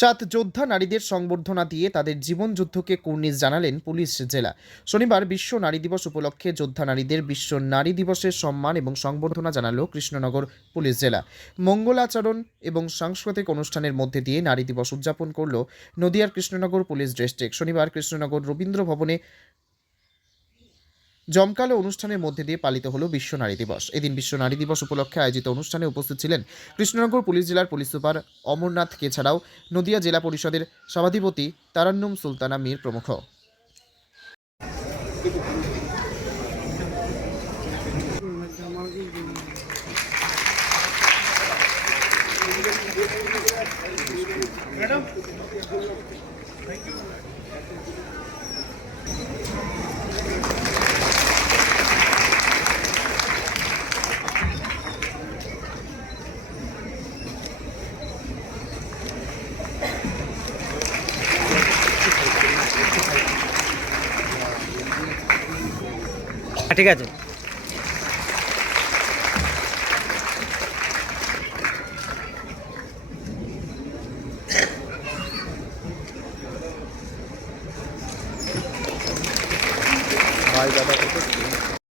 সাত যোদ্ধা নারীদের সংবর্ধনা দিয়ে তাদের জীবন যুদ্ধকে কুর্নিশ জানালেন পুলিশ জেলা। শনিবার বিশ্ব নারী দিবস উপলক্ষে যোদ্ধা নারীদের বিশ্ব নারী দিবসের সম্মান এবং সংবর্ধনা জানালো কৃষ্ণনগর পুলিশ জেলা। মঙ্গলাচরণ এবং সাংস্কৃতিক অনুষ্ঠানের মধ্যে দিয়ে নারী দিবস উদযাপন করল নদিয়ার কৃষ্ণনগর পুলিশ ডিস্ট্রিক্ট। শনিবার কৃষ্ণনগর রবীন্দ্র ভবনে জমকালো অনুষ্ঠানের মধ্যে দিয়ে পালিত হলো বিশ্ব নারী দিবস। এদিন বিশ্ব নারী দিবস উপলক্ষে আয়োজিত অনুষ্ঠানে উপস্থিত ছিলেন কৃষ্ণনগর পুলিশ জেলার পুলিশ সুপার অমরনাথ কে, ছাড়াও নদিয়া জেলা পরিষদের সভাধিপতি তারান্নুম সুলতানা মীর প্রমুখ। ঠিক আছে। ভাই দাদা